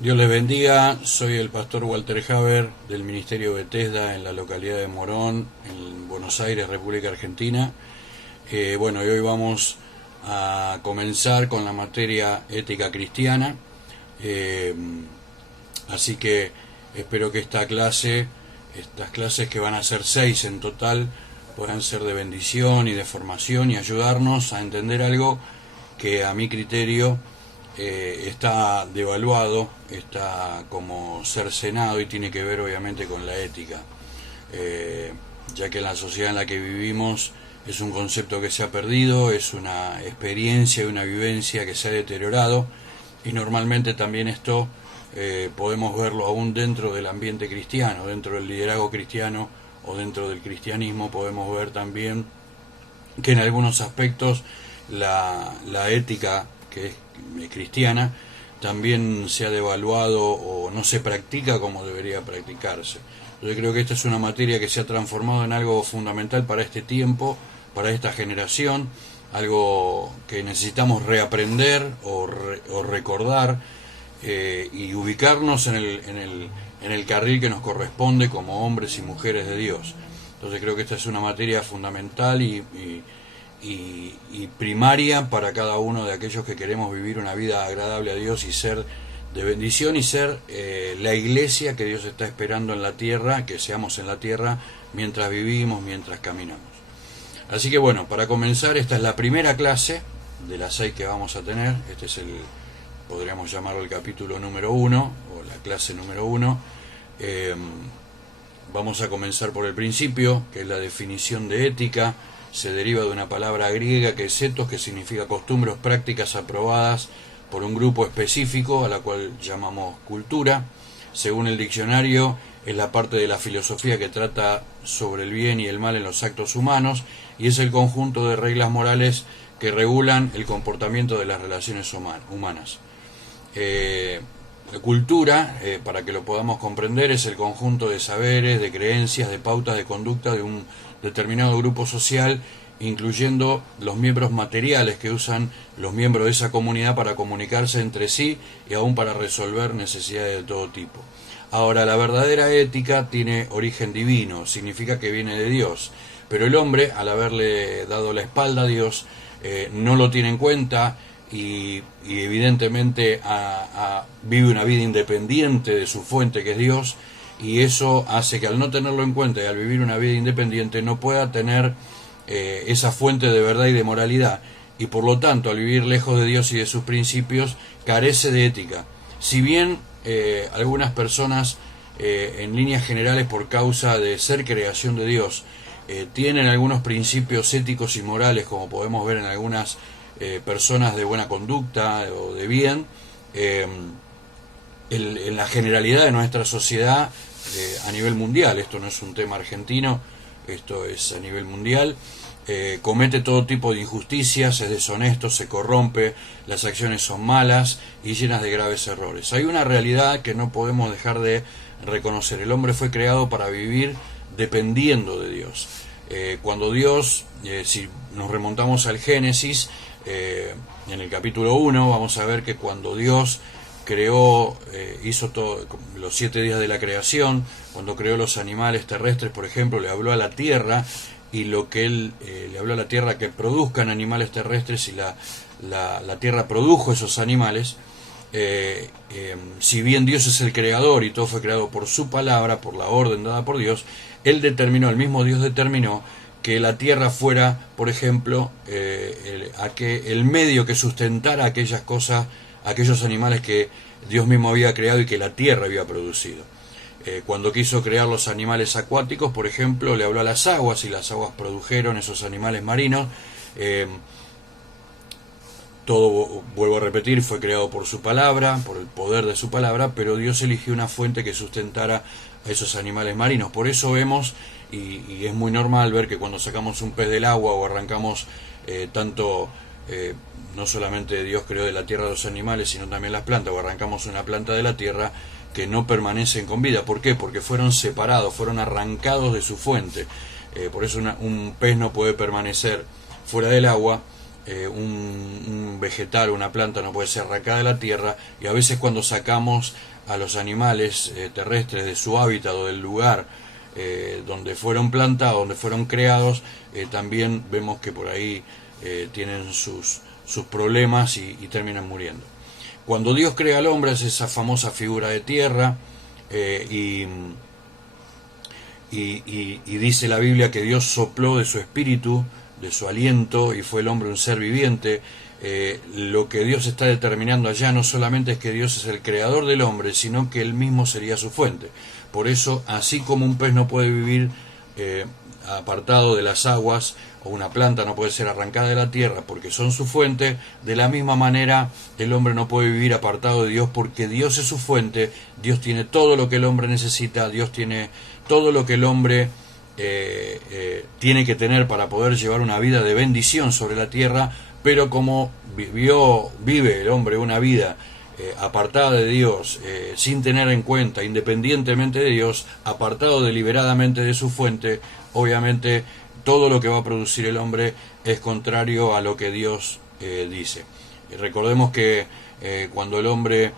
Dios les bendiga, soy el pastor Walter Haber del Ministerio Bethesda en la localidad de Morón, en Buenos Aires, República Argentina. Bueno, y hoy vamos a comenzar con la materia ética cristiana, eh, así que espero que estas clases que van a ser 6 en total, puedan ser de bendición y de formación y ayudarnos a entender algo que a mi criterio está devaluado, está como cercenado y tiene que ver obviamente con la ética, ya que en la sociedad en la que vivimos es un concepto que se ha perdido, es una experiencia y una vivencia que se ha deteriorado, y normalmente también esto podemos verlo aún dentro del ambiente cristiano, dentro del liderazgo cristiano o dentro del cristianismo. Podemos ver también que en algunos aspectos la ética que es cristiana también se ha devaluado o no se practica como debería practicarse. Yo creo que esta es una materia que se ha transformado en algo fundamental para este tiempo, para esta generación, algo que necesitamos reaprender o recordar, y ubicarnos en el carril que nos corresponde como hombres y mujeres de Dios. Entonces creo que esta es una materia fundamental y primaria para cada uno de aquellos que queremos vivir una vida agradable a Dios y ser de bendición y ser la iglesia que Dios está esperando en la tierra, que seamos en la tierra mientras vivimos, mientras caminamos. Así que bueno, para comenzar, esta es la primera clase de las 6 que vamos a tener. Este es podríamos llamarlo el capítulo número 1 o la clase número 1. Vamos a comenzar por el principio, que es la definición de ética. Se deriva de una palabra griega que es ethos, que significa costumbres o prácticas aprobadas por un grupo específico, a la cual llamamos cultura. Según el diccionario, es la parte de la filosofía que trata sobre el bien y el mal en los actos humanos, y es el conjunto de reglas morales que regulan el comportamiento de las relaciones humanas. La cultura, para que lo podamos comprender, es el conjunto de saberes, de creencias, de pautas de conducta de un determinado grupo social, incluyendo los miembros materiales que usan los miembros de esa comunidad para comunicarse entre sí y aún para resolver necesidades de todo tipo. Ahora, la verdadera ética tiene origen divino, significa que viene de Dios, pero el hombre, al haberle dado la espalda a Dios, no lo tiene en cuenta y evidentemente vive una vida independiente de su fuente, que es Dios, y eso hace que al no tenerlo en cuenta y al vivir una vida independiente no pueda tener esa fuente de verdad y de moralidad, y por lo tanto al vivir lejos de Dios y de sus principios carece de ética. Si bien algunas personas en líneas generales, por causa de ser creación de Dios, tienen algunos principios éticos y morales, como podemos ver en algunas personas de buena conducta o de bien, en la generalidad de nuestra sociedad, a nivel mundial, esto no es un tema argentino, esto es a nivel mundial, comete todo tipo de injusticias, es deshonesto, se corrompe, las acciones son malas y llenas de graves errores. Hay una realidad que no podemos dejar de reconocer: el hombre fue creado para vivir dependiendo de Dios. Cuando Dios, si nos remontamos al Génesis, en el capítulo 1, vamos a ver que cuando Dios creó, hizo todo, los 7 días de la creación, cuando creó los animales terrestres, por ejemplo, le habló a la tierra, y lo que él le habló a la tierra que produzcan animales terrestres, y la tierra produjo esos animales. Si bien Dios es el creador y todo fue creado por su palabra, por la orden dada por Dios, él determinó, el mismo Dios determinó que la tierra fuera, por ejemplo, el medio que sustentara aquellas cosas, aquellos animales que Dios mismo había creado y que la tierra había producido. Cuando quiso crear los animales acuáticos, por ejemplo, le habló a las aguas, y las aguas produjeron esos animales marinos. Todo, vuelvo a repetir, fue creado por su palabra, por el poder de su palabra, pero Dios eligió una fuente que sustentara a esos animales marinos. Por eso vemos, y es muy normal ver que cuando sacamos un pez del agua o arrancamos no solamente Dios creó de la tierra los animales, sino también las plantas, o arrancamos una planta de la tierra, que no permanecen con vida. ¿Por qué? Porque fueron separados, fueron arrancados de su fuente. Por eso un pez no puede permanecer fuera del agua un vegetal, una planta no puede ser arrancada de la tierra, y a veces cuando sacamos a los animales terrestres de su hábitat o del lugar donde fueron plantados, donde fueron creados, también vemos que por ahí tienen sus problemas y terminan muriendo. Cuando Dios crea al hombre es esa famosa figura de tierra, y dice la Biblia que Dios sopló de su espíritu, de su aliento, y fue el hombre un ser viviente. Lo que Dios está determinando allá no solamente es que Dios es el creador del hombre, sino que él mismo sería su fuente. Por eso, así como un pez no puede vivir apartado de las aguas, o una planta no puede ser arrancada de la tierra porque son su fuente, de la misma manera el hombre no puede vivir apartado de Dios porque Dios es su fuente. Dios tiene todo lo que el hombre necesita, Dios tiene todo lo que el hombre tiene que tener para poder llevar una vida de bendición sobre la tierra, pero como vive el hombre una vida apartada de Dios, sin tener en cuenta, independientemente de Dios, apartado deliberadamente de su fuente, obviamente todo lo que va a producir el hombre es contrario a lo que Dios dice. Recordemos que cuando el hombre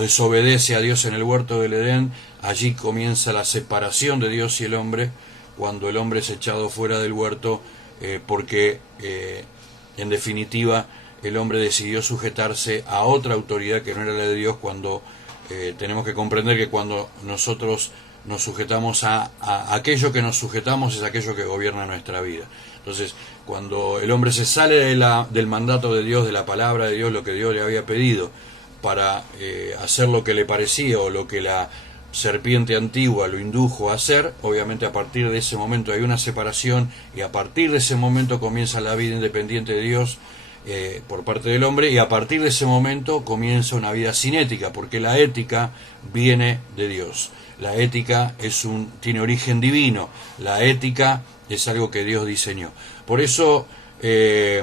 desobedece a Dios en el huerto del Edén, allí comienza la separación de Dios y el hombre, cuando el hombre es echado fuera del huerto, porque en definitiva el hombre decidió sujetarse a otra autoridad que no era la de Dios, cuando tenemos que comprender que cuando nosotros nos sujetamos a aquello que nos sujetamos es aquello que gobierna nuestra vida. Entonces, cuando el hombre se sale del mandato de Dios, de la palabra de Dios, lo que Dios le había pedido, para hacer lo que le parecía o lo que la serpiente antigua lo indujo a hacer, obviamente a partir de ese momento hay una separación, y a partir de ese momento comienza la vida independiente de Dios por parte del hombre, y a partir de ese momento comienza una vida sin ética, porque la ética viene de Dios. La ética tiene origen divino, la ética es algo que Dios diseñó. Por eso la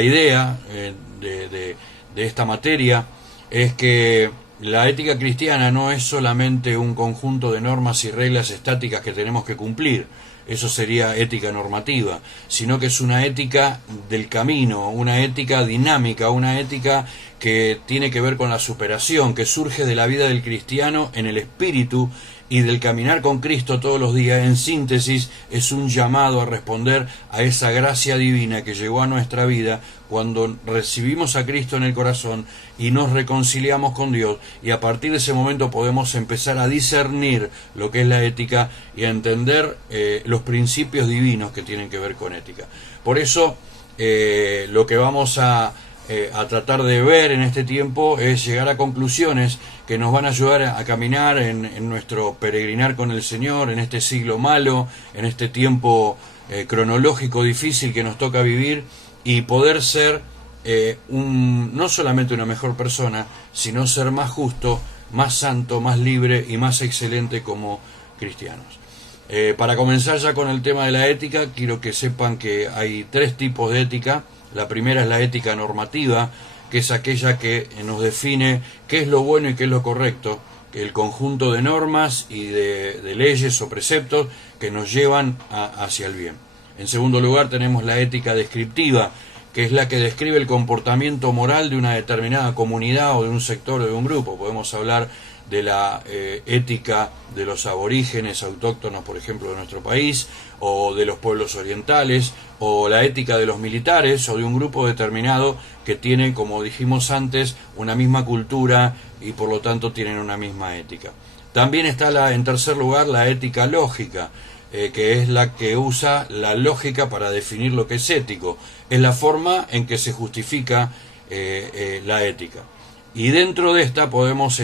idea de esta materia es que la ética cristiana no es solamente un conjunto de normas y reglas estáticas que tenemos que cumplir, eso sería ética normativa, sino que es una ética del camino, una ética dinámica, una ética que tiene que ver con la superación, que surge de la vida del cristiano en el espíritu y del caminar con Cristo todos los días. En síntesis, es un llamado a responder a esa gracia divina que llegó a nuestra vida cuando recibimos a Cristo en el corazón y nos reconciliamos con Dios, y a partir de ese momento podemos empezar a discernir lo que es la ética y a entender los principios divinos que tienen que ver con ética. Por eso lo que vamos a tratar de ver en este tiempo es llegar a conclusiones que nos van a ayudar a caminar en nuestro peregrinar con el Señor, en este siglo malo, en este tiempo cronológico difícil que nos toca vivir, y poder ser no solamente una mejor persona, sino ser más justo, más santo, más libre y más excelente como cristianos. Para comenzar ya con el tema de la ética, quiero que sepan que hay tres tipos de ética. La primera es la ética normativa, que es aquella que nos define qué es lo bueno y qué es lo correcto, el conjunto de normas y de leyes o preceptos que nos llevan hacia el bien. En segundo lugar tenemos la ética descriptiva, que es la que describe el comportamiento moral de una determinada comunidad o de un sector o de un grupo. Podemos hablar de la ética de los aborígenes autóctonos, por ejemplo, de nuestro país, o de los pueblos orientales, o la ética de los militares o de un grupo determinado que tiene, como dijimos antes, una misma cultura y por lo tanto tienen una misma ética. También está en tercer lugar la ética lógica, que es la que usa la lógica para definir lo que es ético. Es la forma en que se justifica la ética. Y dentro de esta podemos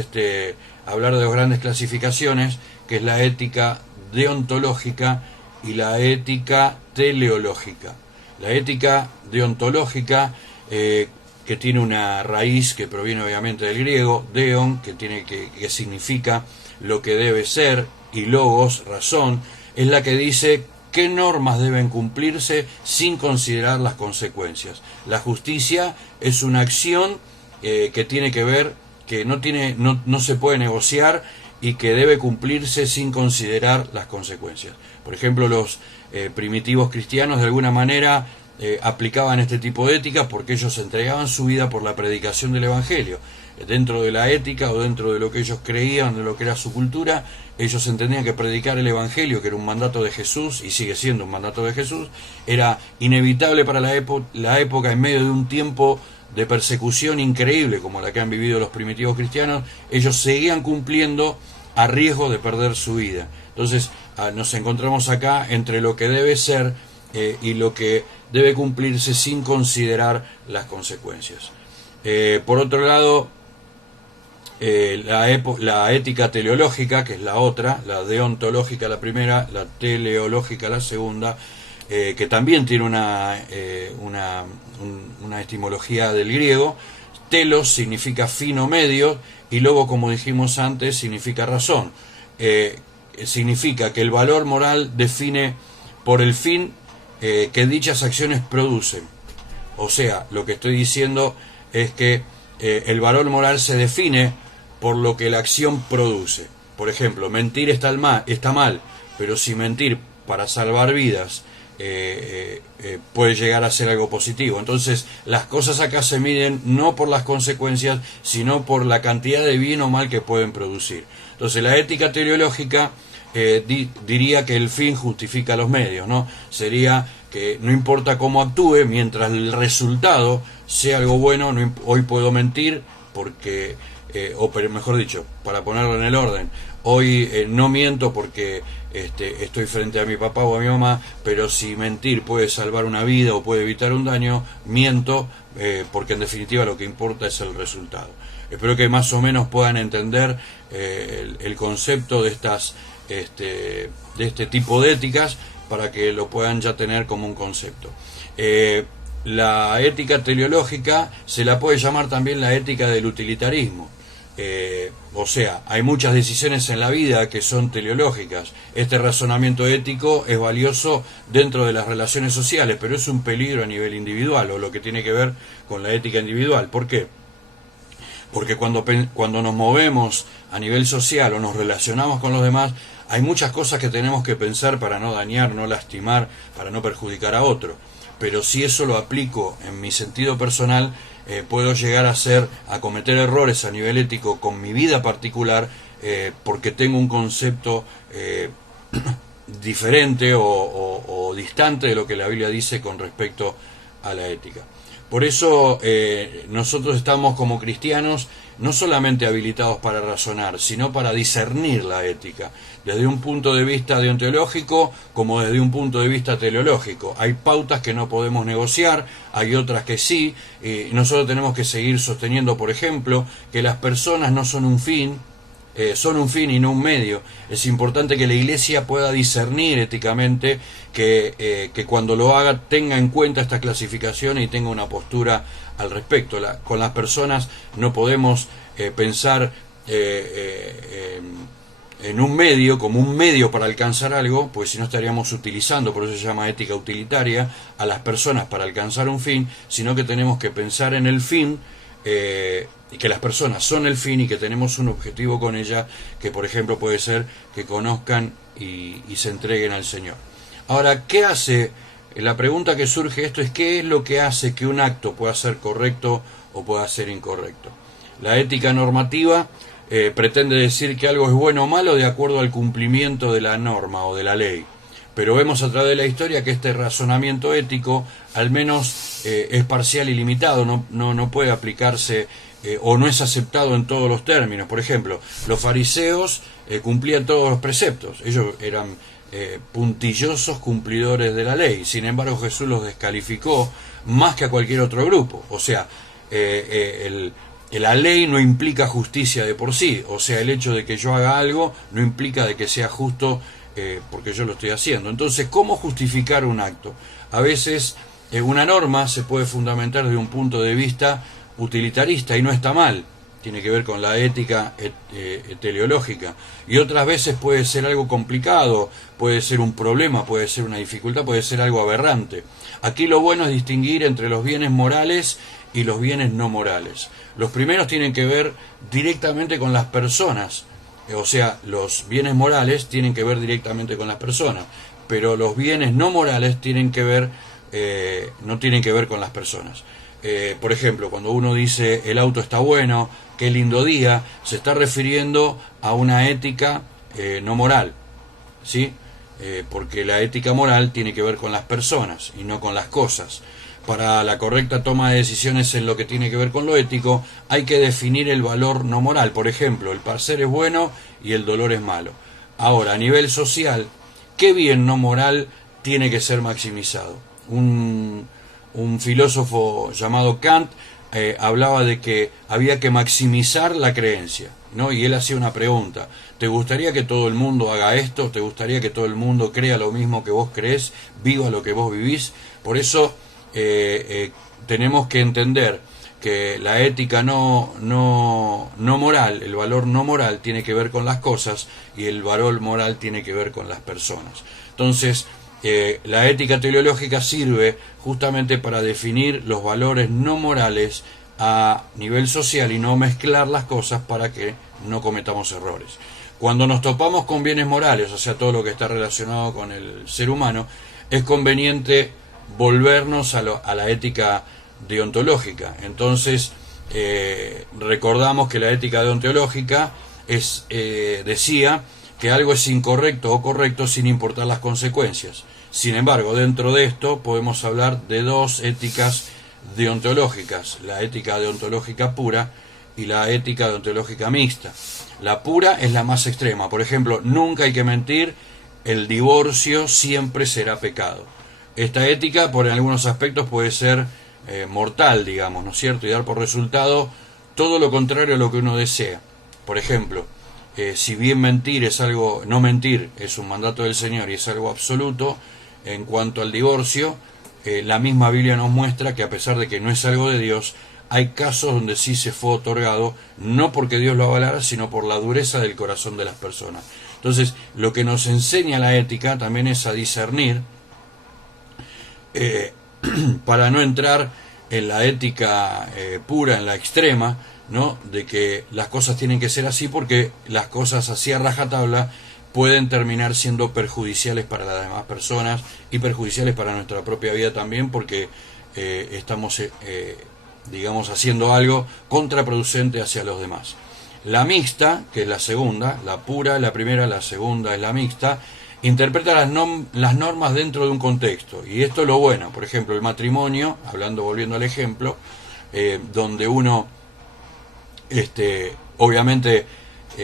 hablar de dos grandes clasificaciones, que es la ética deontológica y la ética teleológica. La ética deontológica, que tiene una raíz que proviene obviamente del griego, deon, que significa lo que debe ser, y logos, razón, es la que dice qué normas deben cumplirse sin considerar las consecuencias. La justicia es una acción que tiene que ver, que no se puede negociar y que debe cumplirse sin considerar las consecuencias. Por ejemplo, los primitivos cristianos de alguna manera aplicaban este tipo de éticas porque ellos entregaban su vida por la predicación del Evangelio. Dentro de la ética o dentro de lo que ellos creían, de lo que era su cultura, ellos entendían que predicar el Evangelio, que era un mandato de Jesús y sigue siendo un mandato de Jesús, era inevitable para la época en medio de un tiempo de persecución increíble como la que han vivido los primitivos cristianos. Ellos seguían cumpliendo a riesgo de perder su vida. Entonces nos encontramos acá entre lo que debe ser y lo que debe cumplirse sin considerar las consecuencias. Por otro lado, la ética teleológica, que es la otra, la deontológica la primera, la teleológica la segunda, que también tiene una etimología del griego. Telos significa fin o medio, y luego, como dijimos antes, significa razón. Significa que el valor moral define por el fin que dichas acciones producen. O sea, lo que estoy diciendo es que el valor moral se define por lo que la acción produce. Por ejemplo, mentir está mal, pero si mentir para salvar vidas puede llegar a ser algo positivo. Entonces, las cosas acá se miden no por las consecuencias, sino por la cantidad de bien o mal que pueden producir. Entonces, la ética teleológica diría que el fin justifica los medios, ¿no? Sería que no importa cómo actúe, mientras el resultado sea algo bueno. Hoy puedo mentir porque, o mejor dicho, para ponerlo en el orden, hoy no miento porque estoy frente a mi papá o a mi mamá, pero si mentir puede salvar una vida o puede evitar un daño, miento porque en definitiva lo que importa es el resultado. Espero que más o menos puedan entender el concepto de este tipo de éticas, para que lo puedan ya tener como un concepto. La ética teleológica se la puede llamar también la ética del utilitarismo. O sea, hay muchas decisiones en la vida que son teleológicas. Este razonamiento ético es valioso dentro de las relaciones sociales, pero es un peligro a nivel individual, o lo que tiene que ver con la ética individual. ¿Por qué? Porque cuando nos movemos a nivel social o nos relacionamos con los demás, hay muchas cosas que tenemos que pensar para no dañar, no lastimar, para no perjudicar a otro. Pero si eso lo aplico en mi sentido personal, puedo llegar a cometer errores a nivel ético con mi vida particular, porque tengo un concepto diferente o distante de lo que la Biblia dice con respecto a la ética. Por eso nosotros estamos como cristianos no solamente habilitados para razonar, sino para discernir la ética, desde un punto de vista deontológico como desde un punto de vista teleológico. Hay pautas que no podemos negociar, hay otras que sí, y nosotros tenemos que seguir sosteniendo, por ejemplo, que las personas no son un fin, son un fin y no un medio. Es importante que la Iglesia pueda discernir éticamente, que cuando lo haga tenga en cuenta esta clasificación y tenga una postura al respecto. Con las personas no podemos pensar en un medio como un medio para alcanzar algo, pues si no estaríamos utilizando, por eso se llama ética utilitaria, a las personas para alcanzar un fin, sino que tenemos que pensar en el fin, y que las personas son el fin y que tenemos un objetivo con ellas, que por ejemplo puede ser que conozcan y se entreguen al Señor. Ahora, ¿qué hace? La pregunta que surge esto es: ¿qué es lo que hace que un acto pueda ser correcto o pueda ser incorrecto? La ética normativa pretende decir que algo es bueno o malo de acuerdo al cumplimiento de la norma o de la ley. Pero vemos a través de la historia que este razonamiento ético al menos es parcial y limitado, no puede aplicarse o no es aceptado en todos los términos. Por ejemplo, los fariseos cumplían todos los preceptos, ellos eran puntillosos cumplidores de la ley. Sin embargo, Jesús los descalificó más que a cualquier otro grupo. O sea, la ley no implica justicia de por sí. O sea, el hecho de que yo haga algo no implica de que sea justo porque yo lo estoy haciendo. Entonces, ¿cómo justificar un acto? A veces una norma se puede fundamentar desde un punto de vista utilitarista y no está mal. Tiene que ver con la ética teleológica. Y otras veces puede ser algo complicado, puede ser un problema, puede ser una dificultad, puede ser algo aberrante. Aquí lo bueno es distinguir entre los bienes morales y los bienes no morales. Los primeros tienen que ver directamente con las personas, o sea, los bienes morales tienen que ver directamente con las personas. pero los bienes no morales tienen que ver, no tienen que ver con las personas. Por ejemplo, cuando uno dice el auto está bueno, qué lindo día, se está refiriendo a una ética no moral, ¿sí? Porque la ética moral tiene que ver con las personas y no con las cosas. Para la correcta toma de decisiones en lo que tiene que ver con lo ético, hay que definir el valor no moral. Por ejemplo, el placer es bueno y el dolor es malo. Ahora, a nivel social, ¿qué bien no moral tiene que ser maximizado? Un filósofo llamado Kant hablaba de que había que maximizar la creencia, ¿no? Y él hacía una pregunta: ¿te gustaría que todo el mundo haga esto? ¿Te gustaría que todo el mundo crea lo mismo que vos creés, viva lo que vos vivís? Por eso tenemos que entender que la ética no moral, el valor no moral tiene que ver con las cosas y el valor moral tiene que ver con las personas. Entonces, la ética teleológica sirve justamente para definir los valores no morales a nivel social y no mezclar las cosas para que no cometamos errores. Cuando nos topamos con bienes morales, o sea, todo lo que está relacionado con el ser humano, es conveniente volvernos a la ética deontológica. Entonces, recordamos que la ética deontológica decía que algo es incorrecto o correcto sin importar las consecuencias. Sin embargo, dentro de esto podemos hablar de dos éticas deontológicas: la ética deontológica pura y la ética deontológica mixta. La pura es la más extrema. Por ejemplo, nunca hay que mentir, el divorcio siempre será pecado. Esta ética, por algunos aspectos, puede ser mortal, digamos, ¿no es cierto? Y dar por resultado todo lo contrario a lo que uno desea. Por ejemplo, si bien mentir es algo, no mentir es un mandato del Señor y es algo absoluto, en cuanto al divorcio, la misma Biblia nos muestra que a pesar de que no es algo de Dios, hay casos donde sí se fue otorgado, no porque Dios lo avalara, sino por la dureza del corazón de las personas. Entonces, lo que nos enseña la ética también es a discernir, para no entrar en la ética pura, en la extrema, ¿no? De que las cosas tienen que ser así, porque las cosas así a rajatabla pueden terminar siendo perjudiciales para las demás personas y perjudiciales para nuestra propia vida también, porque estamos, digamos, haciendo algo contraproducente hacia los demás. La mixta, que es la segunda, la pura es la primera, la segunda es la mixta, interpreta las normas dentro de un contexto, y esto es lo bueno. Por ejemplo, el matrimonio, volviendo al ejemplo, donde uno, obviamente,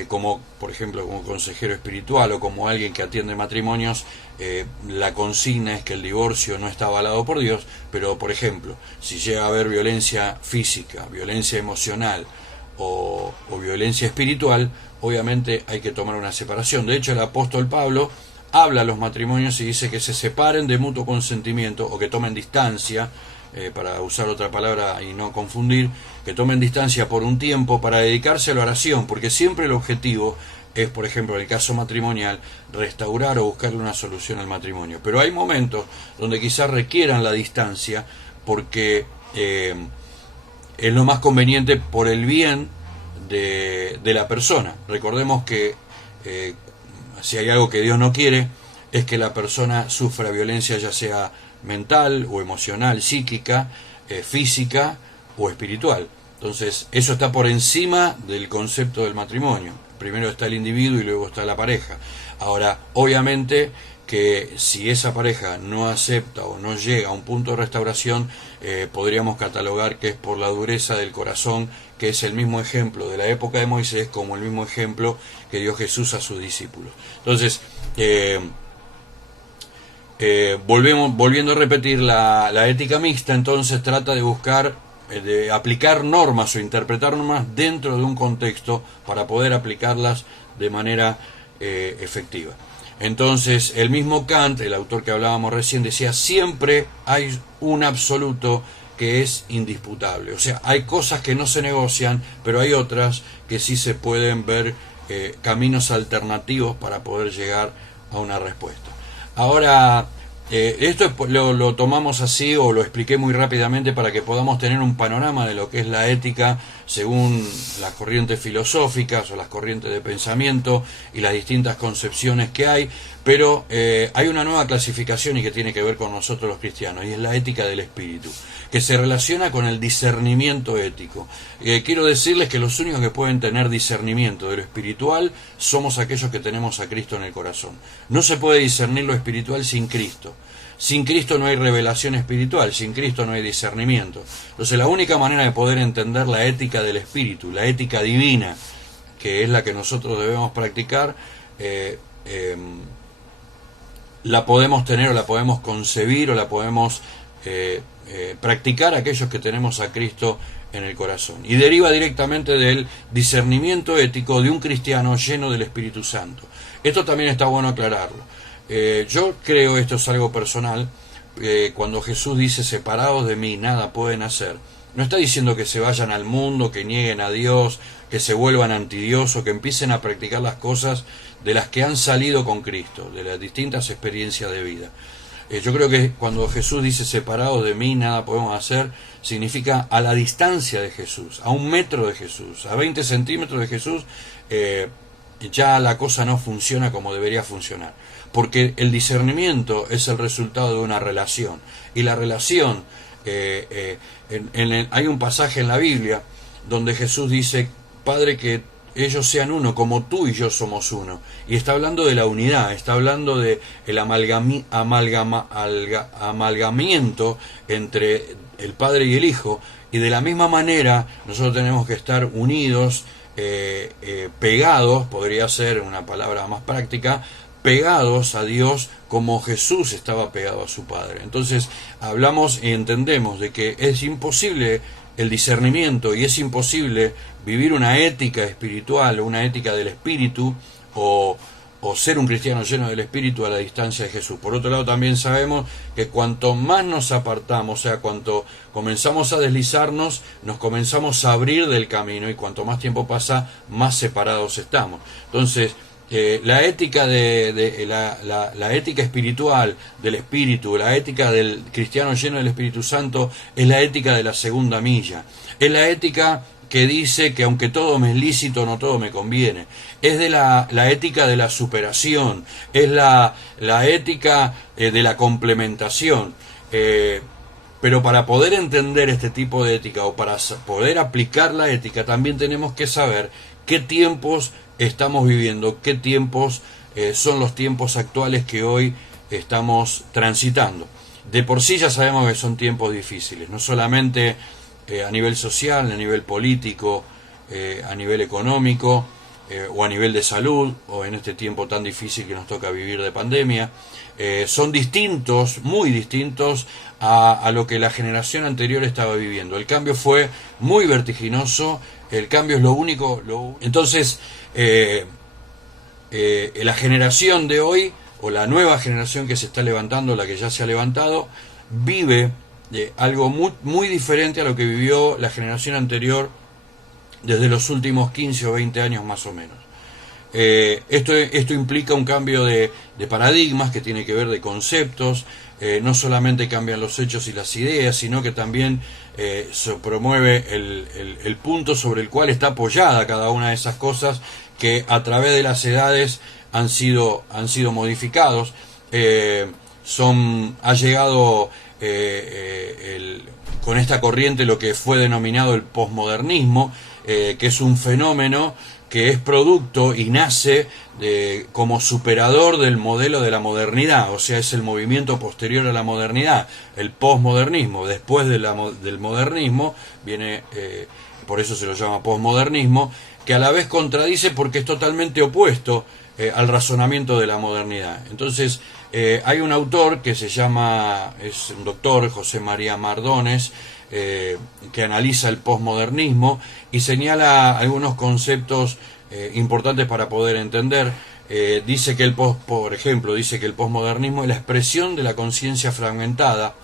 como por ejemplo como consejero espiritual o como alguien que atiende matrimonios, la consigna es que el divorcio no está avalado por Dios, pero por ejemplo, si llega a haber violencia física, violencia emocional o violencia espiritual, obviamente hay que tomar una separación. De hecho, el apóstol Pablo habla a los matrimonios y dice que se separen de mutuo consentimiento, o que tomen distancia, para usar otra palabra y no confundir, que tomen distancia por un tiempo para dedicarse a la oración, porque siempre el objetivo es, por ejemplo, en el caso matrimonial, restaurar o buscarle una solución al matrimonio. Pero hay momentos donde quizás requieran la distancia, porque es lo más conveniente por el bien de la persona. Recordemos que si hay algo que Dios no quiere, es que la persona sufra violencia, ya sea mental o emocional, psíquica, física o espiritual. Entonces, eso está por encima del concepto del matrimonio. Primero está el individuo y luego está la pareja. Ahora, obviamente que si esa pareja no acepta o no llega a un punto de restauración, podríamos catalogar que es por la dureza del corazón, que es el mismo ejemplo de la época de Moisés como el mismo ejemplo que dio Jesús a sus discípulos. Entonces, volviendo a repetir, la ética mixta entonces trata de buscar, de aplicar normas o interpretar normas dentro de un contexto para poder aplicarlas de manera efectiva. Entonces, el mismo Kant, el autor que hablábamos recién, decía: siempre hay un absoluto que es indisputable. O sea, hay cosas que no se negocian, pero hay otras que sí se pueden ver caminos alternativos para poder llegar a una respuesta. Ahora, esto lo tomamos así, o lo expliqué muy rápidamente para que podamos tener un panorama de lo que es la ética según las corrientes filosóficas o las corrientes de pensamiento y las distintas concepciones que hay, Pero hay una nueva clasificación y que tiene que ver con nosotros los cristianos, y es la ética del espíritu, que se relaciona con el discernimiento ético. Quiero decirles que los únicos que pueden tener discernimiento de lo espiritual somos aquellos que tenemos a Cristo en el corazón. No se puede discernir lo espiritual sin Cristo. Sin Cristo no hay revelación espiritual, sin Cristo no hay discernimiento. Entonces la única manera de poder entender la ética del espíritu, la ética divina, que es la que nosotros debemos practicar, la podemos tener o la podemos concebir o la podemos practicar aquellos que tenemos a Cristo en el corazón. Y deriva directamente del discernimiento ético de un cristiano lleno del Espíritu Santo. Esto también está bueno aclararlo. Yo creo, esto es algo personal, cuando Jesús dice separados de mí nada pueden hacer, no está diciendo que se vayan al mundo, que nieguen a Dios, que se vuelvan anti Dios o que empiecen a practicar las cosas de las que han salido con Cristo, de las distintas experiencias de vida. Yo creo que cuando Jesús dice separados de mí nada podemos hacer, significa a la distancia de Jesús, a 1 metro de Jesús, a 20 centímetros de Jesús, ya la cosa no funciona como debería funcionar. Porque el discernimiento es el resultado de una relación. Y la relación, hay un pasaje en la Biblia donde Jesús dice, Padre, que ellos sean uno, como tú y yo somos uno. Y está hablando de la unidad, está hablando de el amalgamiento entre el Padre y el Hijo. Y de la misma manera, nosotros tenemos que estar unidos, pegados, podría ser una palabra más práctica, pegados a Dios como Jesús estaba pegado a su Padre. Entonces hablamos y entendemos de que es imposible el discernimiento y es imposible vivir una ética espiritual, una ética del espíritu o ser un cristiano lleno del espíritu a la distancia de Jesús. Por otro lado también sabemos que cuanto más nos apartamos, o sea, cuanto comenzamos a deslizarnos, nos comenzamos a abrir del camino y cuanto más tiempo pasa, más separados estamos. Entonces, la ética la ética espiritual del espíritu, la ética del cristiano lleno del Espíritu Santo es la ética de la segunda milla. Es la ética que dice que aunque todo me es lícito, no todo me conviene. Es de la ética de la superación, es la ética de la complementación. Pero para poder entender este tipo de ética o para poder aplicar la ética, también tenemos que saber qué tiempos estamos viviendo, qué tiempos son los tiempos actuales que hoy estamos transitando. De por sí ya sabemos que son tiempos difíciles, no solamente a nivel social, a nivel político, a nivel económico o a nivel de salud, o en este tiempo tan difícil que nos toca vivir de pandemia. Son distintos, muy distintos a lo que la generación anterior estaba viviendo. El cambio fue muy vertiginoso, el cambio es lo único. Entonces, la generación de hoy, o la nueva generación que se está levantando, la que ya se ha levantado, vive algo muy, muy diferente a lo que vivió la generación anterior desde los últimos 15 o 20 años más o menos. Esto implica un cambio de paradigmas que tiene que ver de conceptos. No solamente cambian los hechos y las ideas, sino que también se promueve el punto sobre el cual está apoyada cada una de esas cosas que a través de las edades han sido modificados. Ha llegado con esta corriente lo que fue denominado el posmodernismo, que es un fenómeno que es producto y nace como superador del modelo de la modernidad, o sea, es el movimiento posterior a la modernidad, el posmodernismo. Después del modernismo viene, por eso se lo llama posmodernismo, que a la vez contradice porque es totalmente opuesto al razonamiento de la modernidad. Entonces, hay un autor que es un doctor, José María Mardones, que analiza el posmodernismo y señala algunos conceptos importantes para poder entender. Dice que por ejemplo, dice que el posmodernismo es la expresión de la conciencia fragmentada,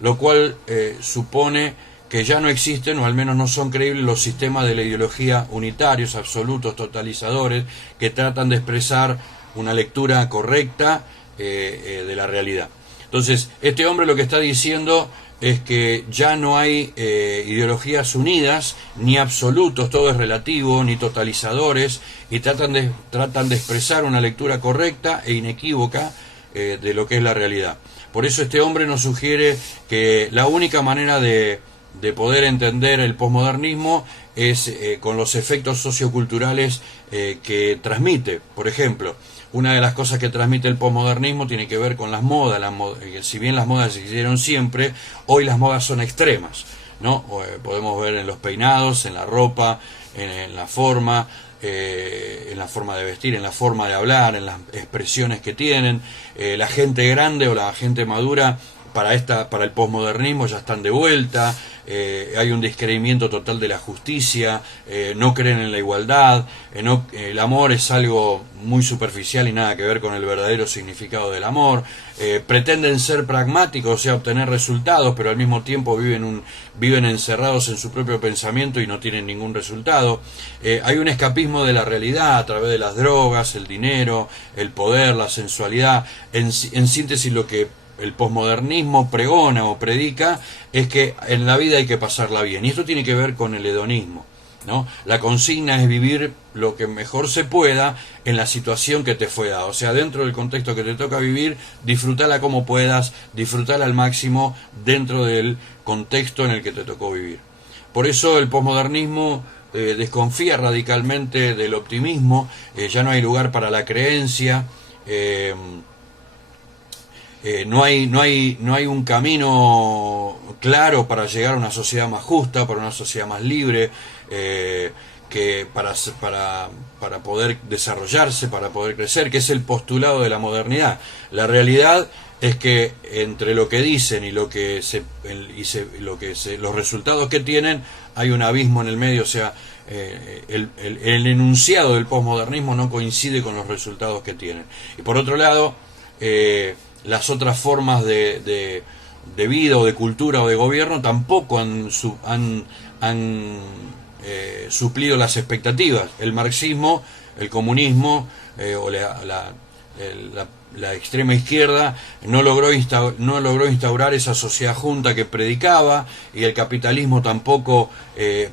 lo cual supone que ya no existen, o al menos no son creíbles, los sistemas de la ideología unitarios, absolutos, totalizadores, que tratan de expresar una lectura correcta de la realidad. Entonces, este hombre lo que está diciendo es que ya no hay ideologías unidas, ni absolutos, todo es relativo, ni totalizadores, y tratan de expresar una lectura correcta e inequívoca de lo que es la realidad. Por eso este hombre nos sugiere que la única manera de poder entender el posmodernismo es con los efectos socioculturales que transmite. Por ejemplo, una de las cosas que transmite el posmodernismo tiene que ver con las modas. Si bien las modas existieron siempre, hoy las modas son extremas, ¿no? Podemos ver en los peinados, en la ropa, en la forma de vestir, en la forma de hablar, en las expresiones que tienen. La gente grande o la gente madura para el posmodernismo ya están de vuelta. Hay un descreimiento total de la justicia, no creen en la igualdad, el amor es algo muy superficial y nada que ver con el verdadero significado del amor. Pretenden ser pragmáticos, o sea, obtener resultados, pero al mismo tiempo viven encerrados en su propio pensamiento y no tienen ningún resultado. Hay un escapismo de la realidad a través de las drogas, el dinero, el poder, la sensualidad. En síntesis, lo que el posmodernismo pregona o predica es que en la vida hay que pasarla bien, y esto tiene que ver con el hedonismo, ¿no? La consigna es vivir lo que mejor se pueda en la situación que te fue dada, o sea, dentro del contexto que te toca vivir, disfrutala como puedas, disfrutala al máximo dentro del contexto en el que te tocó vivir. Por eso el posmodernismo desconfía radicalmente del optimismo, ya no hay lugar para la creencia. No hay un camino claro para llegar a una sociedad más justa, para una sociedad más libre, que para poder desarrollarse, para poder crecer, que es el postulado de la modernidad. La realidad es que entre lo que dicen y los resultados que tienen hay un abismo en el medio, o sea, el enunciado del posmodernismo no coincide con los resultados que tienen. Y por otro lado, las otras formas de vida o de cultura o de gobierno tampoco han suplido las expectativas. El marxismo, el comunismo o la extrema izquierda no logró instaurar esa sociedad junta que predicaba, y el capitalismo tampoco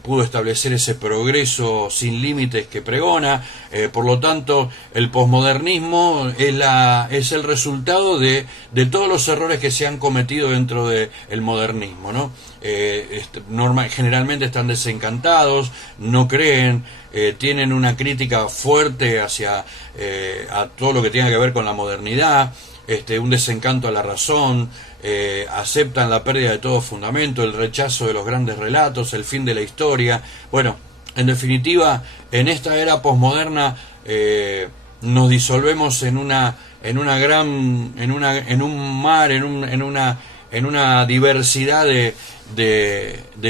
pudo establecer ese progreso sin límites que pregona. Por lo tanto, el posmodernismo es el resultado de todos los errores que se han cometido dentro del modernismo, ¿no? Generalmente están desencantados, no creen, tienen una crítica fuerte hacia a todo lo que tenga que ver con la modernidad, un desencanto a la razón, aceptan la pérdida de todo fundamento, el rechazo de los grandes relatos, el fin de la historia. Bueno, en definitiva, en esta era posmoderna nos disolvemos en un mar, en una diversidad de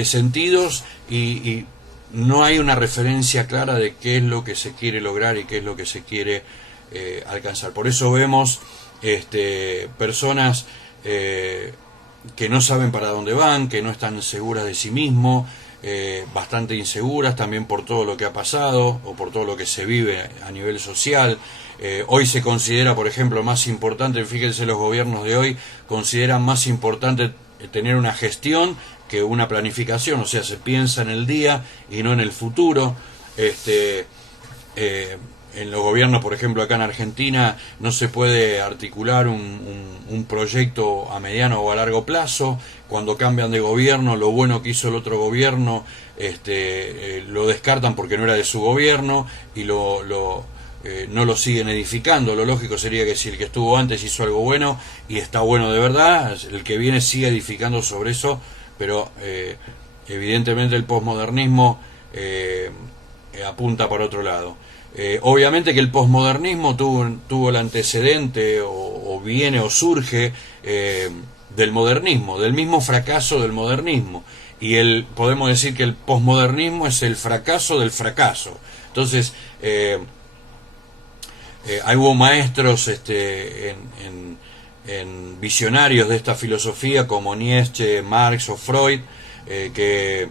sentidos, y no hay una referencia clara de qué es lo que se quiere lograr y qué es lo que se quiere alcanzar. Por eso vemos personas que no saben para dónde van, que no están seguras de sí mismos, bastante inseguras también por todo lo que ha pasado o por todo lo que se vive a nivel social. Hoy se considera, por ejemplo, más importante, fíjense, los gobiernos de hoy consideran más importante tener una gestión que una planificación, o sea, se piensa en el día y no en el futuro. En los gobiernos, por ejemplo, acá en Argentina, no se puede articular un proyecto a mediano o a largo plazo. Cuando cambian de gobierno, lo bueno que hizo el otro gobierno lo descartan porque no era de su gobierno y no lo siguen edificando. Lo lógico sería que si el que estuvo antes hizo algo bueno y está bueno de verdad, el que viene sigue edificando sobre eso, pero evidentemente el posmodernismo apunta para otro lado. Obviamente que el posmodernismo tuvo el antecedente o viene o surge del modernismo, del mismo fracaso del modernismo, y podemos decir que el posmodernismo es el fracaso del fracaso. Entonces hubo maestros en visionarios de esta filosofía como Nietzsche, Marx o Freud, que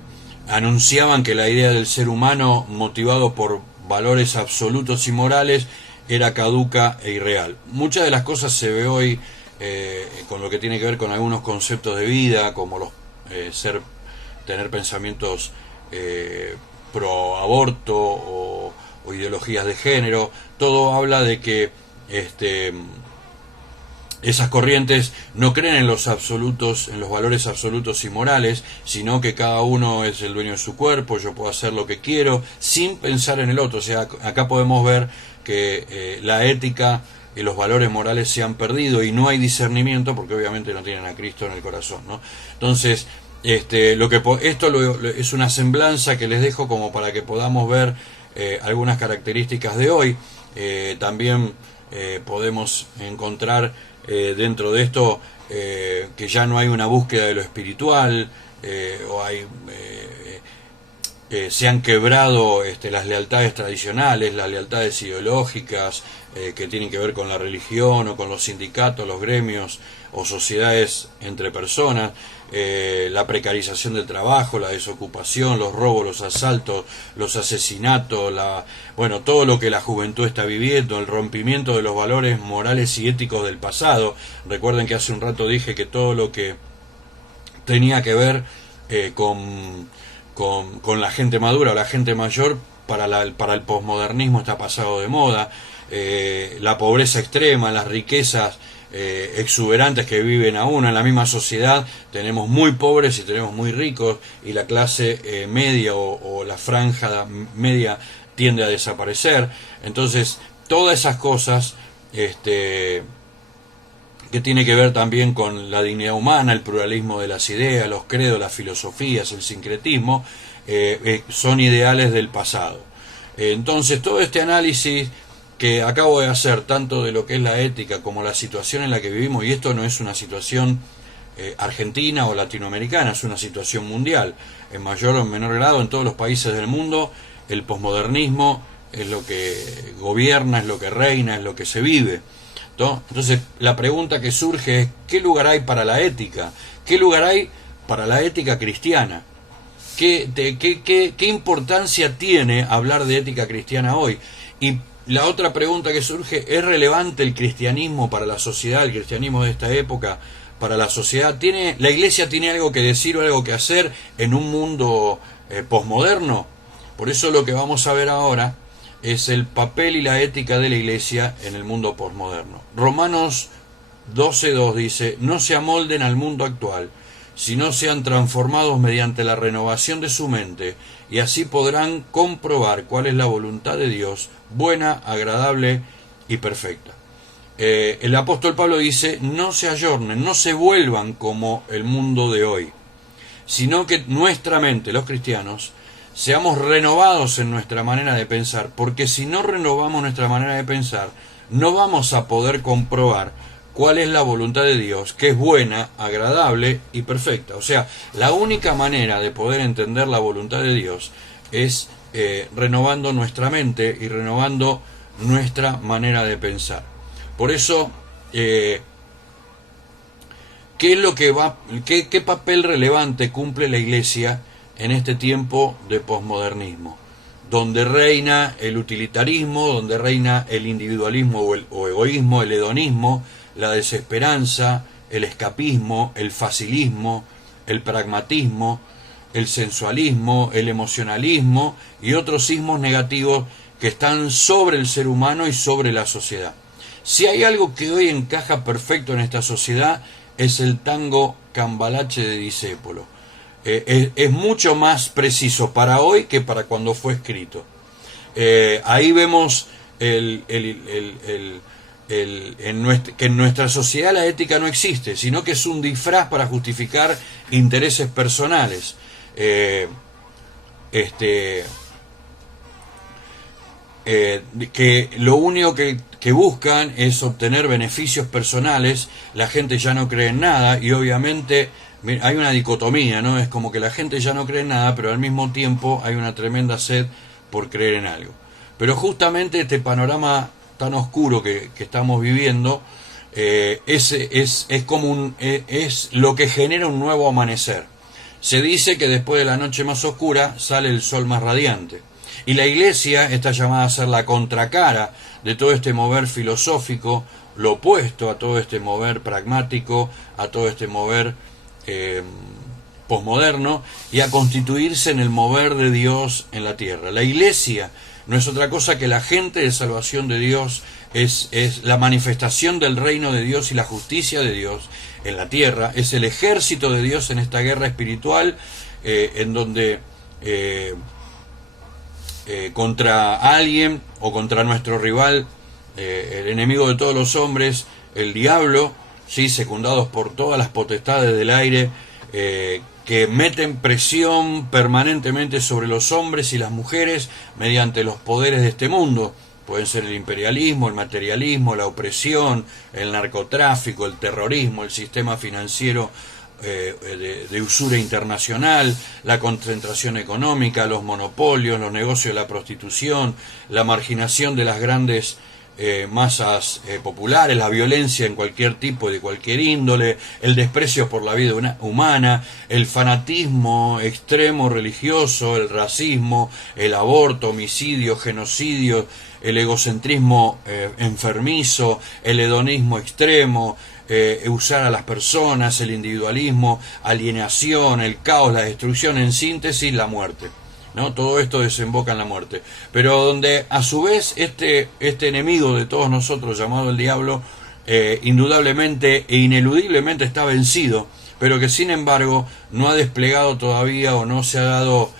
anunciaban que la idea del ser humano motivado por valores absolutos y morales era caduca e irreal. Muchas de las cosas se ve hoy con lo que tiene que ver con algunos conceptos de vida, como los tener pensamientos pro aborto o ideologías de género. Todo habla de que esas corrientes no creen en los absolutos, en los valores absolutos y morales, sino que cada uno es el dueño de su cuerpo, yo puedo hacer lo que quiero, sin pensar en el otro. O sea, acá podemos ver que la ética y los valores morales se han perdido y no hay discernimiento, porque obviamente no tienen a Cristo en el corazón, ¿no? Entonces, esto es una semblanza que les dejo como para que podamos ver algunas características de hoy. También podemos encontrar dentro de esto que ya no hay una búsqueda de lo espiritual, se han quebrado las lealtades tradicionales, las lealtades ideológicas que tienen que ver con la religión o con los sindicatos, los gremios o sociedades entre personas, la precarización del trabajo, la desocupación, los robos, los asaltos, los asesinatos, todo lo que la juventud está viviendo, el rompimiento de los valores morales y éticos del pasado. Recuerden que hace un rato dije que todo lo que tenía que ver con la gente madura o la gente mayor para el posmodernismo está pasado de moda. La pobreza extrema, las riquezas exuberantes que viven aún en la misma sociedad, tenemos muy pobres y tenemos muy ricos, y la clase media o la franja media tiende a desaparecer. Entonces todas esas cosas que tiene que ver también con la dignidad humana, el pluralismo de las ideas, los credos, las filosofías, el sincretismo, son ideales del pasado. Entonces todo este análisis que acabo de hacer, tanto de lo que es la ética como la situación en la que vivimos, y esto no es una situación argentina o latinoamericana, es una situación mundial, en mayor o en menor grado en todos los países del mundo, el posmodernismo es lo que gobierna, es lo que reina, es lo que se vive. Entonces la pregunta que surge es: ¿qué lugar hay para la ética? ¿Qué lugar hay para la ética cristiana? ¿Qué importancia tiene hablar de ética cristiana hoy? Y la otra pregunta que surge: ¿es relevante el cristianismo para la sociedad, el cristianismo de esta época para la sociedad? ¿La Iglesia tiene algo que decir o algo que hacer en un mundo posmoderno? Por eso lo que vamos a ver ahora es el papel y la ética de la Iglesia en el mundo posmoderno. Romanos 12:2 dice: no se amolden al mundo actual, sino sean transformados mediante la renovación de su mente, y así podrán comprobar cuál es la voluntad de Dios, buena, agradable y perfecta. El apóstol Pablo dice: no se ayornen, no se vuelvan como el mundo de hoy, sino que nuestra mente, los cristianos, seamos renovados en nuestra manera de pensar, porque si no renovamos nuestra manera de pensar, no vamos a poder comprobar cuál es la voluntad de Dios, que es buena, agradable y perfecta. O sea, la única manera de poder entender la voluntad de Dios es renovando nuestra mente y renovando nuestra manera de pensar. Por eso, ¿qué papel relevante cumple la Iglesia en este tiempo de posmodernismo, donde reina el utilitarismo, donde reina el individualismo o egoísmo, el hedonismo, la desesperanza, el escapismo, el facilismo, el pragmatismo, el sensualismo, el emocionalismo y otros sismos negativos que están sobre el ser humano y sobre la sociedad? Si hay algo que hoy encaja perfecto en esta sociedad, es el tango Cambalache de Discépolo. Es mucho más preciso para hoy que para cuando fue escrito. Ahí vemos que en nuestra sociedad la ética no existe, sino que es un disfraz para justificar intereses personales. Que lo único que buscan es obtener beneficios personales. La gente ya no cree en nada, y obviamente hay una dicotomía, ¿no? Es como que la gente ya no cree en nada, pero al mismo tiempo hay una tremenda sed por creer en algo. Pero justamente este panorama tan oscuro que estamos viviendo es lo que genera un nuevo amanecer. Se dice que después de la noche más oscura sale el sol más radiante. Y la Iglesia está llamada a ser la contracara de todo este mover filosófico lo opuesto a todo este mover pragmático, a todo este mover posmoderno, y a constituirse en el mover de Dios en la tierra. La Iglesia no es otra cosa que la agente de salvación de Dios, es la manifestación del reino de Dios y la justicia de Dios en la tierra, es el ejército de Dios en esta guerra espiritual, en donde contra alguien o contra nuestro rival, el enemigo de todos los hombres, el diablo, ¿sí?, secundados por todas las potestades del aire, que meten presión permanentemente sobre los hombres y las mujeres mediante los poderes de este mundo. Pueden ser el imperialismo, el materialismo, la opresión, el narcotráfico, el terrorismo, el sistema financiero de usura internacional, la concentración económica, los monopolios, los negocios de la prostitución, la marginación de las grandes masas populares, la violencia en cualquier tipo, de cualquier índole, el desprecio por la vida humana, el fanatismo extremo religioso, el racismo, el aborto, homicidio, genocidio, el egocentrismo enfermizo, el hedonismo extremo, usar a las personas, el individualismo, alienación, el caos, la destrucción, en síntesis, la muerte, ¿no? Todo esto desemboca en la muerte. Pero donde a su vez este enemigo de todos nosotros, llamado el diablo, indudablemente e ineludiblemente está vencido, pero que sin embargo no ha desplegado todavía, o no se ha dado,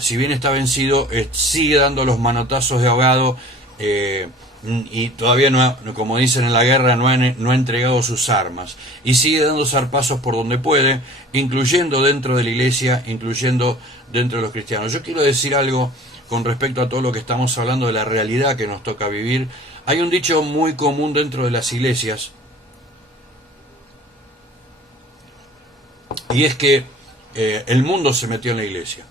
si bien está vencido, sigue dando los manotazos de ahogado, y todavía no ha, como dicen en la guerra, no ha entregado sus armas, y sigue dando zarpazos por donde puede, incluyendo dentro de la iglesia, incluyendo dentro de los cristianos. Yo quiero decir algo con respecto a todo lo que estamos hablando de la realidad que nos toca vivir. Hay un dicho muy común dentro de las iglesias, y es que el mundo se metió en la iglesia.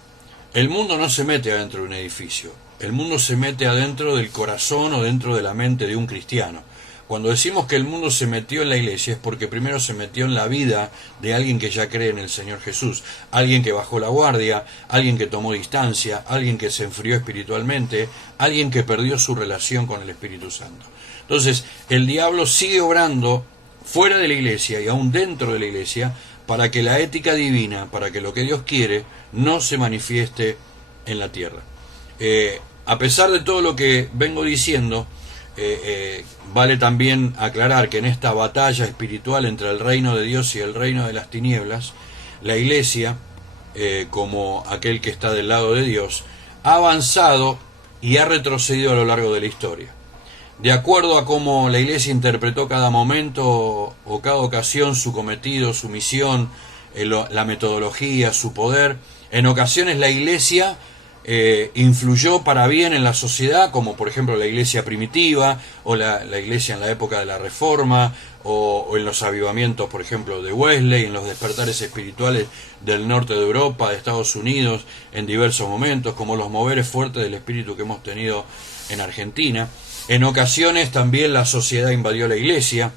El mundo no se mete adentro de un edificio. El mundo se mete adentro del corazón o dentro de la mente de un cristiano. Cuando decimos que el mundo se metió en la iglesia es porque primero se metió en la vida de alguien que ya cree en el Señor Jesús, alguien que bajó la guardia, alguien que tomó distancia, alguien que se enfrió espiritualmente, alguien que perdió su relación con el Espíritu Santo. Entonces, el diablo sigue obrando fuera de la iglesia y aún dentro de la iglesia para que la ética divina, para que lo que Dios quiere, no se manifieste en la tierra. A pesar de todo lo que vengo diciendo, vale también aclarar que en esta batalla espiritual entre el reino de Dios y el reino de las tinieblas, la iglesia, como aquel que está del lado de Dios, ha avanzado y ha retrocedido a lo largo de la historia. De acuerdo a cómo la iglesia interpretó cada momento o cada ocasión su cometido, su misión, la metodología, su poder, en ocasiones la iglesia influyó para bien en la sociedad, como por ejemplo la iglesia primitiva, o la iglesia en la época de la Reforma, o en los avivamientos, por ejemplo, de Wesley, en los despertares espirituales del norte de Europa, de Estados Unidos, en diversos momentos, como los moveres fuertes del espíritu que hemos tenido en Argentina. En ocasiones también la sociedad invadió la iglesia,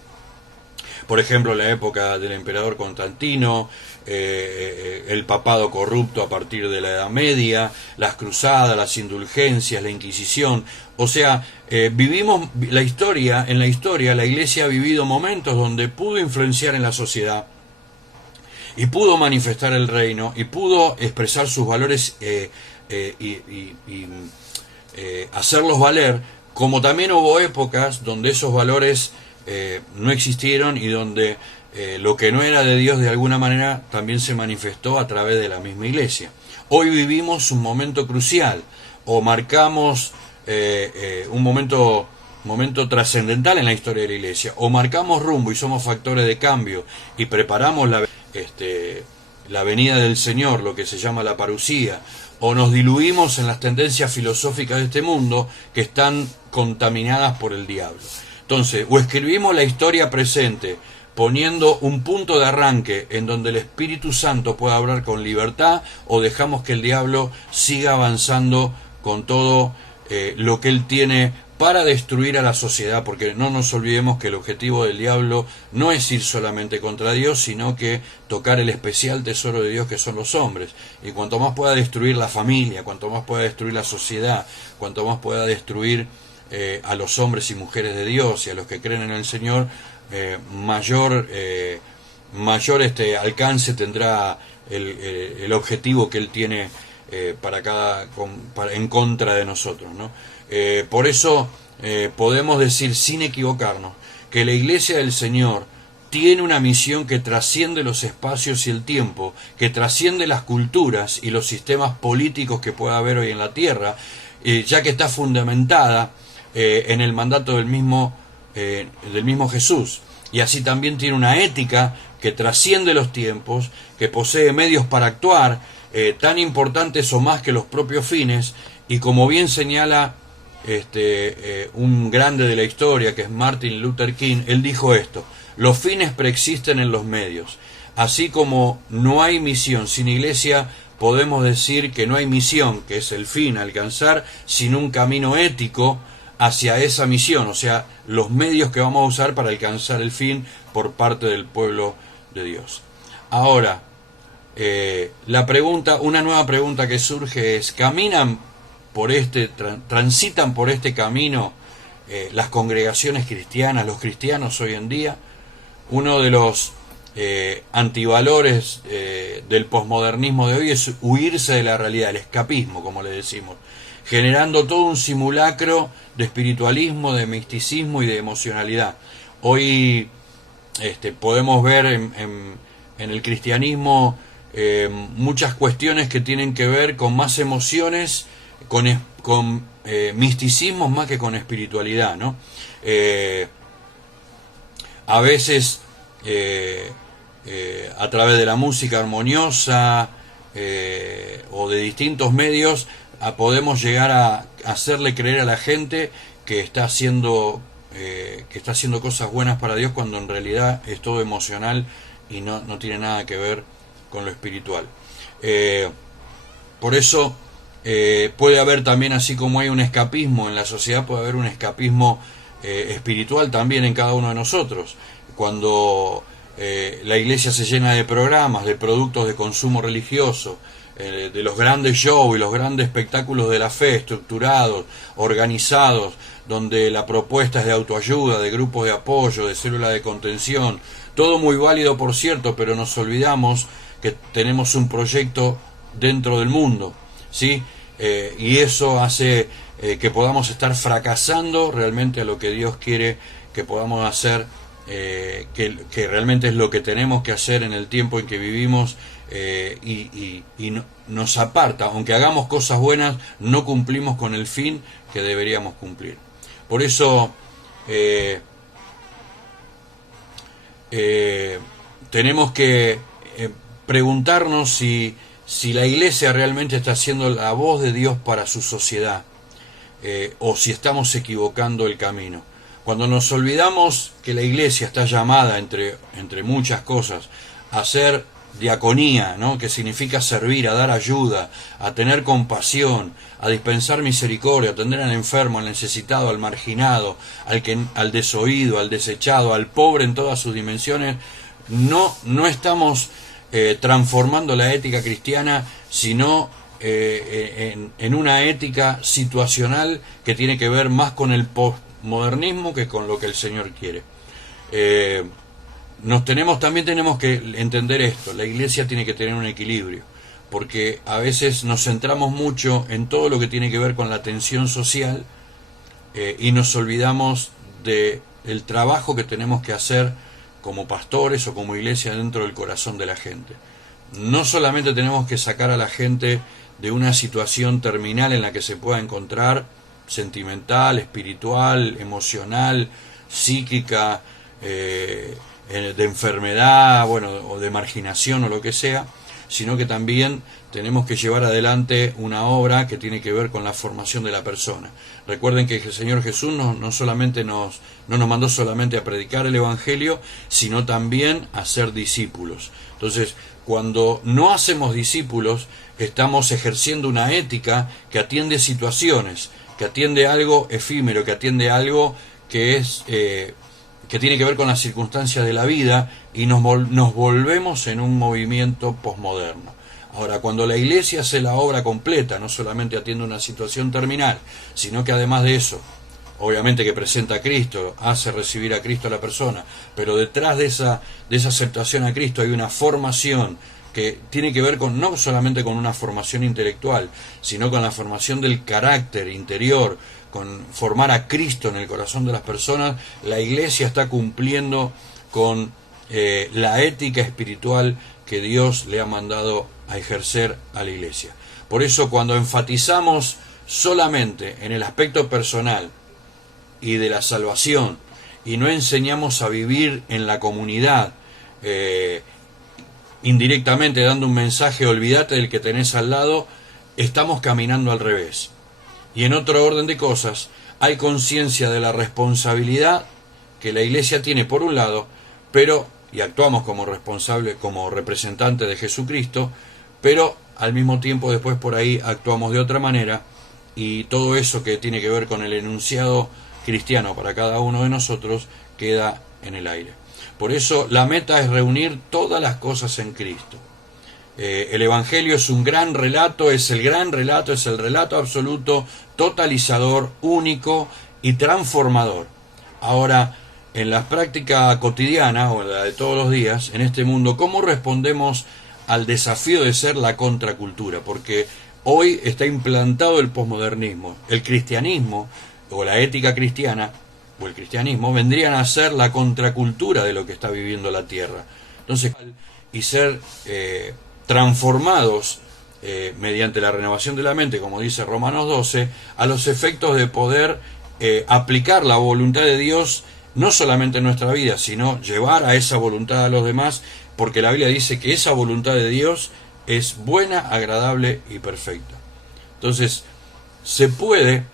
por ejemplo, en la época del emperador Constantino, el papado corrupto a partir de la Edad Media, las cruzadas, las indulgencias, la Inquisición. O sea, vivimos en la historia la iglesia ha vivido momentos donde pudo influenciar en la sociedad y pudo manifestar el reino y pudo expresar sus valores y hacerlos valer, como también hubo épocas donde esos valores no existieron y donde lo que no era de Dios de alguna manera también se manifestó a través de la misma iglesia. Hoy vivimos un momento crucial, o marcamos un momento trascendental en la historia de la iglesia, o marcamos rumbo y somos factores de cambio y preparamos la venida del Señor, lo que se llama la parusía, o nos diluimos en las tendencias filosóficas de este mundo que están contaminadas por el diablo. Entonces, o escribimos la historia presente poniendo un punto de arranque en donde el Espíritu Santo pueda hablar con libertad, o dejamos que el diablo siga avanzando con todo lo que él tiene para destruir a la sociedad, porque no nos olvidemos que el objetivo del diablo no es ir solamente contra Dios, sino que tocar el especial tesoro de Dios que son los hombres. Y cuanto más pueda destruir la familia, cuanto más pueda destruir la sociedad, cuanto más pueda destruir a los hombres y mujeres de Dios y a los que creen en el Señor, mayor alcance tendrá el objetivo que Él tiene en contra de nosotros, ¿no? Por eso podemos decir sin equivocarnos que la Iglesia del Señor tiene una misión que trasciende los espacios y el tiempo, que trasciende las culturas y los sistemas políticos que pueda haber hoy en la tierra, ya que está fundamentada en el mandato del mismo Jesús. Y así también tiene una ética que trasciende los tiempos, que posee medios para actuar, tan importantes o más que los propios fines, y como bien señala un grande de la historia, que es Martin Luther King, él dijo esto: los fines preexisten en los medios. Así como no hay misión sin iglesia, podemos decir que no hay misión, que es el fin a alcanzar, sin un camino ético hacia esa misión, o sea, los medios que vamos a usar para alcanzar el fin por parte del pueblo de Dios. Ahora, una nueva pregunta que surge es: transitan por este camino las congregaciones cristianas, los cristianos hoy en día? Uno de los antivalores del posmodernismo de hoy es huirse de la realidad, el escapismo, como le decimos, generando todo un simulacro de espiritualismo, de misticismo y de emocionalidad. Hoy podemos ver en el cristianismo muchas cuestiones que tienen que ver con más emociones, con misticismos más que con espiritualidad, ¿no? A veces a través de la música armoniosa o de distintos medios podemos llegar a hacerle creer a la gente que está haciendo cosas buenas para Dios, cuando en realidad es todo emocional y no tiene nada que ver con lo espiritual. Por eso puede haber también, así como hay un escapismo en la sociedad, puede haber un escapismo espiritual también en cada uno de nosotros. Cuando la iglesia se llena de programas, de productos de consumo religioso, de los grandes shows y los grandes espectáculos de la fe, estructurados, organizados, donde la propuesta es de autoayuda, de grupos de apoyo, de células de contención, todo muy válido, por cierto, pero nos olvidamos que tenemos un proyecto dentro del mundo, ¿sí? Y eso hace que podamos estar fracasando realmente a lo que Dios quiere que podamos hacer, que realmente es lo que tenemos que hacer en el tiempo en que vivimos, y nos aparta. Aunque hagamos cosas buenas, no cumplimos con el fin que deberíamos cumplir. Por eso tenemos que preguntarnos si la iglesia realmente está haciendo la voz de Dios para su sociedad, o si estamos equivocando el camino. Cuando nos olvidamos que la iglesia está llamada, entre muchas cosas, a hacer diaconía, ¿no? Que significa servir, a dar ayuda, a tener compasión, a dispensar misericordia, a atender al enfermo, al necesitado, al marginado, al desoído, al desechado, al pobre en todas sus dimensiones, no estamos transformando la ética cristiana, sino en una ética situacional que tiene que ver más con el postmodernismo que con lo que el Señor quiere. También tenemos que entender esto: la iglesia tiene que tener un equilibrio, porque a veces nos centramos mucho en todo lo que tiene que ver con la atención social, y nos olvidamos del trabajo que tenemos que hacer como pastores o como iglesia dentro del corazón de la gente. No solamente tenemos que sacar a la gente de una situación terminal en la que se pueda encontrar, sentimental, espiritual, emocional, psíquica, de enfermedad, o de marginación o lo que sea, sino que también tenemos que llevar adelante una obra que tiene que ver con la formación de la persona. Recuerden que el Señor Jesús no nos mandó solamente a predicar el Evangelio, sino también a ser discípulos. Entonces, cuando no hacemos discípulos, estamos ejerciendo una ética que atiende situaciones, que atiende algo efímero, que atiende algo que tiene que ver con las circunstancias de la vida, y nos volvemos en un movimiento posmoderno. Ahora, cuando la iglesia hace la obra completa, no solamente atiende una situación terminal, sino que además de eso obviamente que presenta a Cristo, hace recibir a Cristo a la persona, pero detrás de esa aceptación a Cristo hay una formación que tiene que ver con no solamente con una formación intelectual, sino con la formación del carácter interior, con formar a Cristo en el corazón de las personas. La Iglesia está cumpliendo con la ética espiritual que Dios le ha mandado a ejercer a la Iglesia. Por eso, cuando enfatizamos solamente en el aspecto personal y de la salvación, y no enseñamos a vivir en la comunidad, indirectamente dando un mensaje, olvídate del que tenés al lado, estamos caminando al revés. Y en otro orden de cosas, hay conciencia de la responsabilidad que la Iglesia tiene por un lado, pero, y actuamos como responsable, como representante de Jesucristo, pero al mismo tiempo después por ahí actuamos de otra manera, y todo eso que tiene que ver con el enunciado cristiano para cada uno de nosotros queda en el aire. Por eso la meta es reunir todas las cosas en Cristo. El Evangelio es un gran relato, es el gran relato, es el relato absoluto, totalizador, único y transformador. Ahora, en la práctica cotidiana, o en la de todos los días, en este mundo, ¿cómo respondemos al desafío de ser la contracultura? Porque hoy está implantado el posmodernismo. El cristianismo, o la ética cristiana, o el cristianismo, vendrían a ser la contracultura de lo que está viviendo la tierra. Entonces, y ser transformados mediante la renovación de la mente, como dice Romanos 12, a los efectos de poder aplicar la voluntad de Dios, no solamente en nuestra vida, sino llevar a esa voluntad a los demás, porque la Biblia dice que esa voluntad de Dios es buena, agradable y perfecta. Entonces, se puede,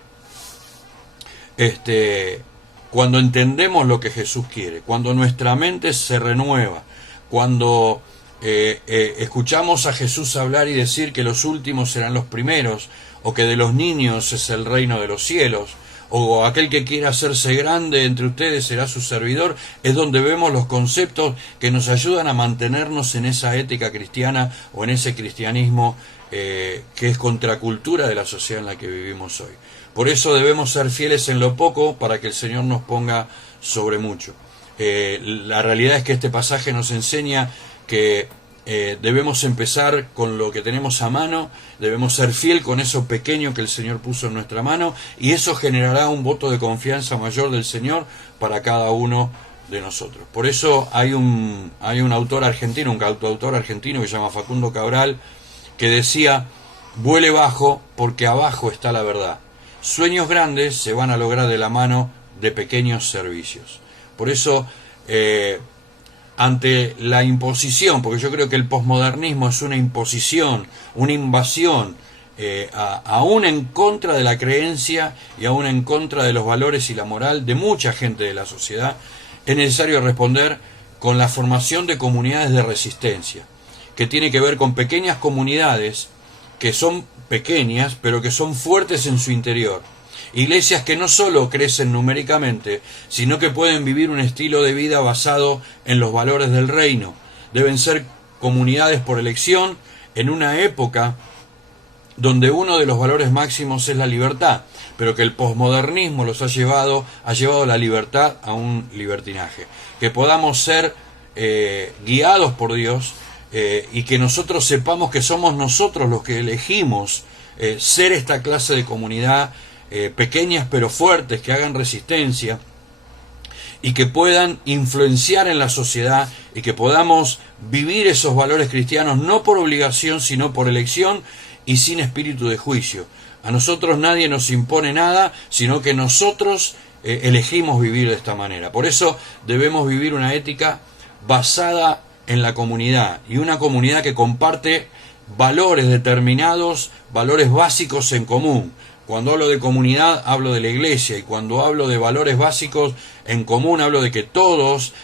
cuando entendemos lo que Jesús quiere, cuando nuestra mente se renueva, cuando escuchamos a Jesús hablar y decir que los últimos serán los primeros, o que de los niños es el reino de los cielos, o aquel que quiera hacerse grande entre ustedes será su servidor, es donde vemos los conceptos que nos ayudan a mantenernos en esa ética cristiana o en ese cristianismo que es contracultura de la sociedad en la que vivimos hoy. Por eso debemos ser fieles en lo poco para que el Señor nos ponga sobre mucho. La realidad es que este pasaje nos enseña que debemos empezar con lo que tenemos a mano, debemos ser fiel con eso pequeño que el Señor puso en nuestra mano, y eso generará un voto de confianza mayor del Señor para cada uno de nosotros. Por eso hay un autor argentino, un cantautor argentino que se llama Facundo Cabral, que decía: vuele bajo porque abajo está la verdad. Sueños grandes se van a lograr de la mano de pequeños servicios. Por eso, ante la imposición, porque yo creo que el posmodernismo es una imposición, una invasión, aún en contra de la creencia y aún en contra de los valores y la moral de mucha gente de la sociedad, es necesario responder con la formación de comunidades de resistencia, que tiene que ver con pequeñas comunidades que son pequeñas, pero que son fuertes en su interior. Iglesias que no solo crecen numéricamente, sino que pueden vivir un estilo de vida basado en los valores del reino. Deben ser comunidades por elección en una época donde uno de los valores máximos es la libertad, pero que el posmodernismo ha llevado la libertad a un libertinaje. Que podamos ser guiados por Dios y que nosotros sepamos que somos nosotros los que elegimos ser esta clase de comunidad, pequeñas pero fuertes, que hagan resistencia y que puedan influenciar en la sociedad, y que podamos vivir esos valores cristianos no por obligación sino por elección y sin espíritu de juicio. A nosotros nadie nos impone nada, sino que nosotros elegimos vivir de esta manera. Por eso debemos vivir una ética basada en la comunidad, y una comunidad que comparte valores determinados, valores básicos en común. Cuando hablo de comunidad, hablo de la iglesia, y cuando hablo de valores básicos en común, hablo de que todos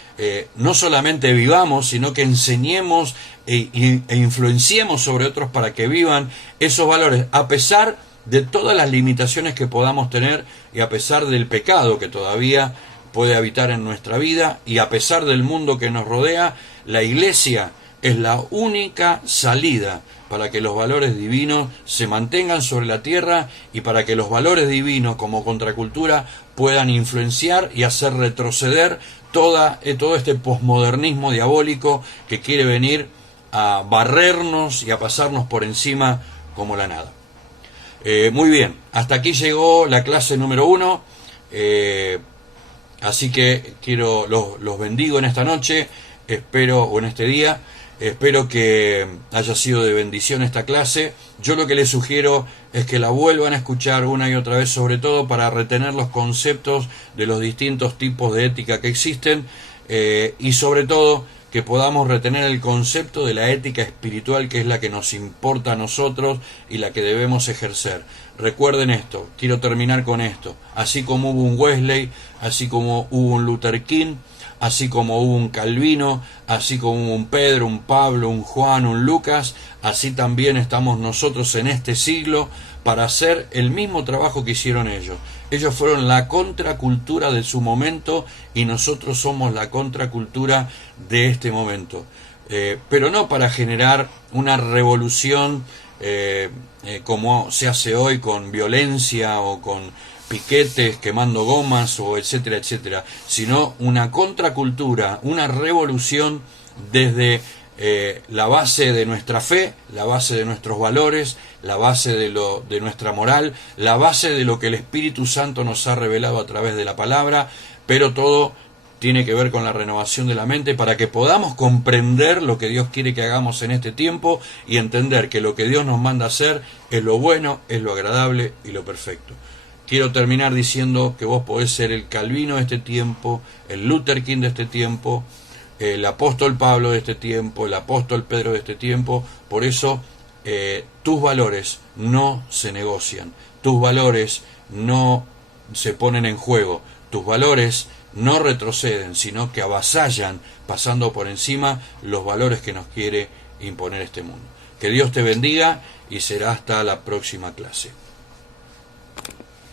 no solamente vivamos, sino que enseñemos e influenciemos sobre otros para que vivan esos valores, a pesar de todas las limitaciones que podamos tener, y a pesar del pecado que todavía puede habitar en nuestra vida, y a pesar del mundo que nos rodea. La iglesia es la única salida para que los valores divinos se mantengan sobre la tierra y para que los valores divinos como contracultura puedan influenciar y hacer retroceder todo este posmodernismo diabólico que quiere venir a barrernos y a pasarnos por encima como la nada. Muy bien, hasta aquí llegó la clase número 1, así que los bendigo en esta noche, o en este día. Espero que haya sido de bendición esta clase. Yo lo que les sugiero es que la vuelvan a escuchar una y otra vez, sobre todo para retener los conceptos de los distintos tipos de ética que existen, y sobre todo que podamos retener el concepto de la ética espiritual, que es la que nos importa a nosotros y la que debemos ejercer. Recuerden esto, quiero terminar con esto. Así como hubo un Wesley, así como hubo un Luther King, así como hubo un Calvino, así como hubo un Pedro, un Pablo, un Juan, un Lucas, así también estamos nosotros en este siglo para hacer el mismo trabajo que hicieron ellos. Ellos fueron la contracultura de su momento y nosotros somos la contracultura de este momento. Pero no para generar una revolución como se hace hoy con violencia o con piquetes, quemando gomas o etcétera, etcétera, sino una contracultura, una revolución desde la base de nuestra fe, la base de nuestros valores, la base de nuestra moral, la base de lo que el Espíritu Santo nos ha revelado a través de la palabra, pero todo tiene que ver con la renovación de la mente para que podamos comprender lo que Dios quiere que hagamos en este tiempo y entender que lo que Dios nos manda hacer es lo bueno, es lo agradable y lo perfecto. Quiero terminar diciendo que vos podés ser el Calvino de este tiempo, el Luther King de este tiempo, el apóstol Pablo de este tiempo, el apóstol Pedro de este tiempo. Por eso tus valores no se negocian, tus valores no se ponen en juego, tus valores no retroceden, sino que avasallan, pasando por encima los valores que nos quiere imponer este mundo. Que Dios te bendiga y será hasta la próxima clase.